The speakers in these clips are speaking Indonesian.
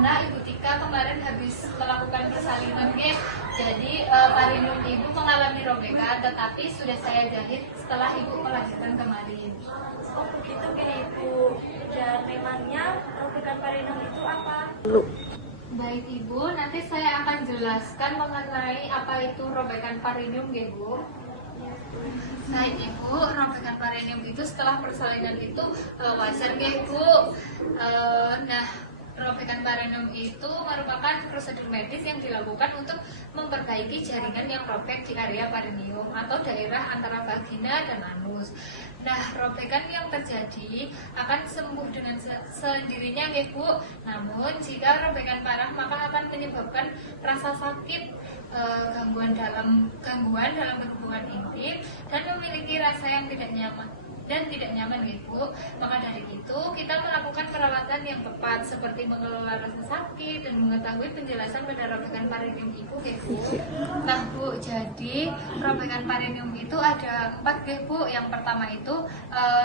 karena Ibu Tika kemarin habis melakukan persalinan guys. Jadi perineum Ibu mengalami robekan, tetapi sudah saya jahit setelah Ibu melahirkan kemarin. Oh begitu Ibu. Dan memangnya robekan perineum itu apa? Baik Ibu, nanti saya akan jelaskan mengenai apa itu robekan perineum Bu. Baik Ibu, robekan perineum itu setelah persalinan itu wajar Bu. Nah, robekan perineum itu merupakan prosedur medis yang dilakukan untuk memperbaiki jaringan yang robek di area perineum atau daerah antara vagina dan anus. Nah, robekan yang terjadi akan sembuh dengan sendirinya Bu. Namun, jika robekan parah maka akan menyebabkan rasa sakit, gangguan dalam berhubungan intim, dan memiliki rasa yang tidak nyaman Bu. Maka dari itu kita melakukan perawatan yang tepat seperti mengelola rasa sakit dan mengetahui penjelasan pada robekan perineum Ibu Bu. Nah Bu, jadi robekan perineum itu ada 4 Bu. Yang pertama itu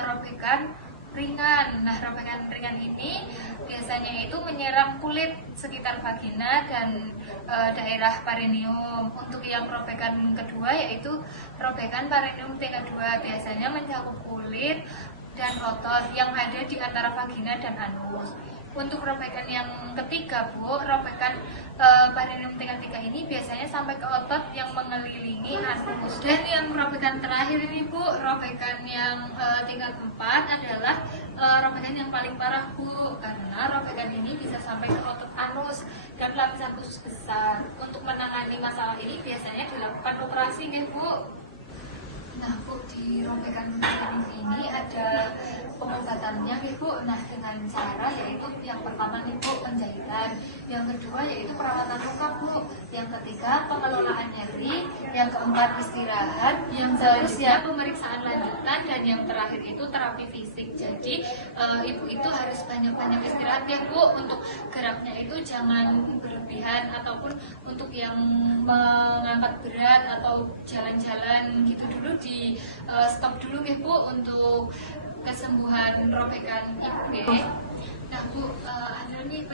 robekan ringan. Nah, robekan ringan ini biasanya itu menyerang kulit sekitar vagina dan daerah perineum. Untuk yang robekan kedua yaitu robekan perineum tingkat 2, biasanya mencakup kulit dan otot yang ada di antara vagina dan anus. Untuk robekan yang ketiga Bu, robekan perineum tingkat 3 ini biasanya sampai ke otot yang mengelilingi anus. Dan yang robekan terakhir ini Bu, robekan yang tingkat 4 adalah robekan yang paling parah Bu, karena robekan ini bisa sampai ke otot anus dan lapisan usus besar. Untuk menangani masalah ini biasanya dilakukan operasi Bu. Nah Bu, di robekan perineum ini ada pengobatannya Bu. Nah, dengan cara yaitu yang pertama Bu, penjahitan, yang kedua yaitu perawatan luka Bu, yang ketiga pengelolaan nyeri, yang keempat istirahat, yang seterusnya pemeriksaan lanjutan, dan yang terakhir itu terapi fisik. Jadi Ibu itu harus banyak-banyak istirahat Bu. Untuk geraknya itu jangan berlebihan, ataupun untuk yang mengangkat berat atau jalan-jalan gitu dulu di stop dulu Bu untuk kesembuhan robekan Ibu Nah Bu, ada nih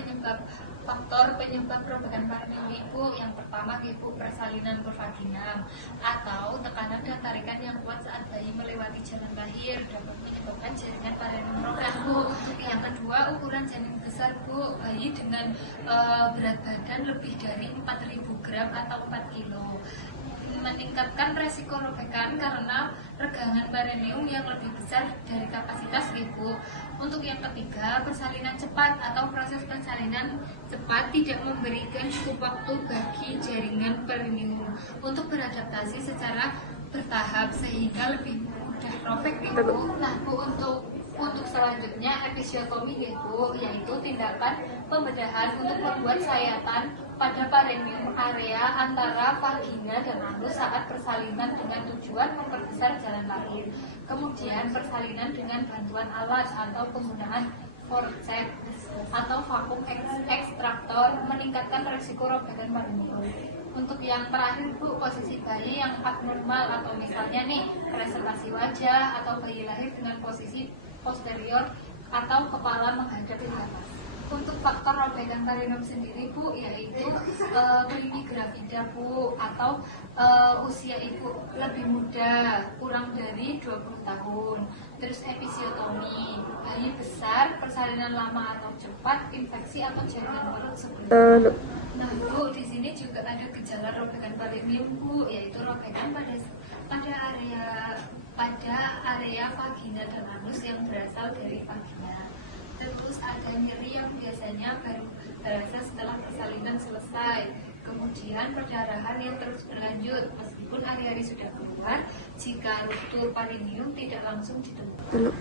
faktor penyebab robekan perineum Ibu. Yang pertama Bu, persalinan vagina atau tekanan dan tarikan yang kuat saat bayi melewati jalan lahir dapat menyebabkan jaringan perineum robek Bu. Yang kedua, ukuran janin besar Bu. Bayi dengan berat badan lebih dari 4.000 gram atau 4 kilo meningkatkan resiko robekan karena regangan perineum yang lebih besar dari kapasitas Ibu. Untuk yang ketiga, persalinan cepat atau proses persalinan cepat tidak memberikan cukup waktu bagi jaringan perineum untuk beradaptasi secara bertahap sehingga lebih mudah robek Ibu. Nah Bu, untuk selanjutnya episiotomi Bu, yaitu tindakan pembedahan untuk membuat sayatan pada perineum area antara vagina dan anus saat persalinan dengan tujuan memperbesar jalan lahir. Kemudian persalinan dengan bantuan alat atau penggunaan forceps atau vakum ekstraktor meningkatkan risiko robekan perineum. Untuk yang terakhir Bu, posisi bayi yang abnormal atau misalnya nih presentasi wajah atau bayi lahir dengan posisi posterior atau kepala menghadap ke atas. Untuk faktor robekan perineum sendiri Bu, yaitu klinik gravida Bu, atau usia Ibu lebih muda, kurang dari 20 tahun. Terus episiotomi, bayi besar, persalinan lama atau cepat, infeksi atau jaringan perut sebelumnya. Nah Bu, di sini juga ada gejala robekan perineum Bu, yaitu robekan pada area vagina dan anus yang berasal dari vagina. Terus ada nyeri yang biasanya baru terasa setelah persalinan selesai. Kemudian perdarahan yang terus berlanjut meskipun hari-hari sudah keluar jika ruptur perineum tidak langsung ditemukan.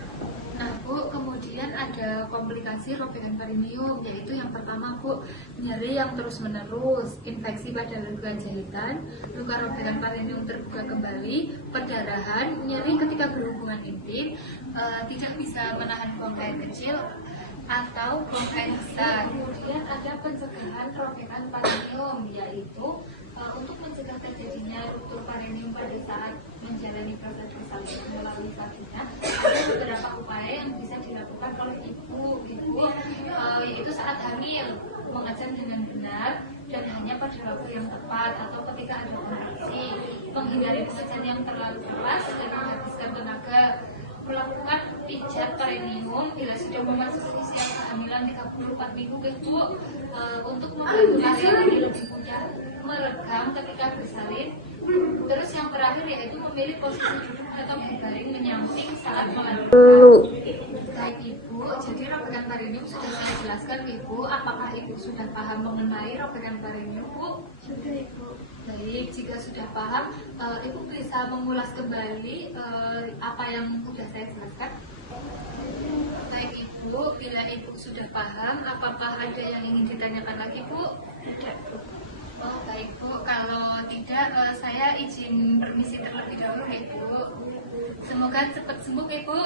Nah Bu, kemudian ada komplikasi robekan perineum, yaitu yang pertama Bu, nyeri yang terus-menerus, infeksi pada luka jahitan, luka robekan perineum terbuka kembali, perdarahan, nyeri ketika berhubungan intim, tidak bisa menahan buang air kecil atau buang air besar. Kemudian ada pencegahan robekan perineum, yaitu untuk mencegah terjadinya ruptur perineum pada saat menjalani proses persalinan melalui vagina, ada beberapa upaya yang bisa dilakukan oleh ibu, yaitu saat hamil, mengecek dengan benar dan hanya pada waktu yang tepat atau ketika ada kontraksi, menghindari pengecasan yang terlalu keras dan menghabiskan tenaga, melakukan pijat perineum bila sudah memasuki usia kehamilan 34 minggu untuk membantu pasien ini lebih mudah merekam ketika bersalin. Terus yang terakhir yaitu memilih posisi duduk atau berbaring menyamping saat melahirkan. Baik ibu, jadi robekan perineum sudah saya jelaskan ibu. Apakah ibu sudah paham mengenai robekan perineum bu? Sudah ibu. Baik, jika sudah paham, ibu bisa mengulas kembali apa yang sudah saya jelaskan. Baik ibu, bila ibu sudah paham, apakah ada yang ingin ditanyakan lagi bu? Tidak bu. Oh baik bu, kalau tidak saya izin permisi terlebih dahulu ya bu. Semoga cepat sembuh ya bu.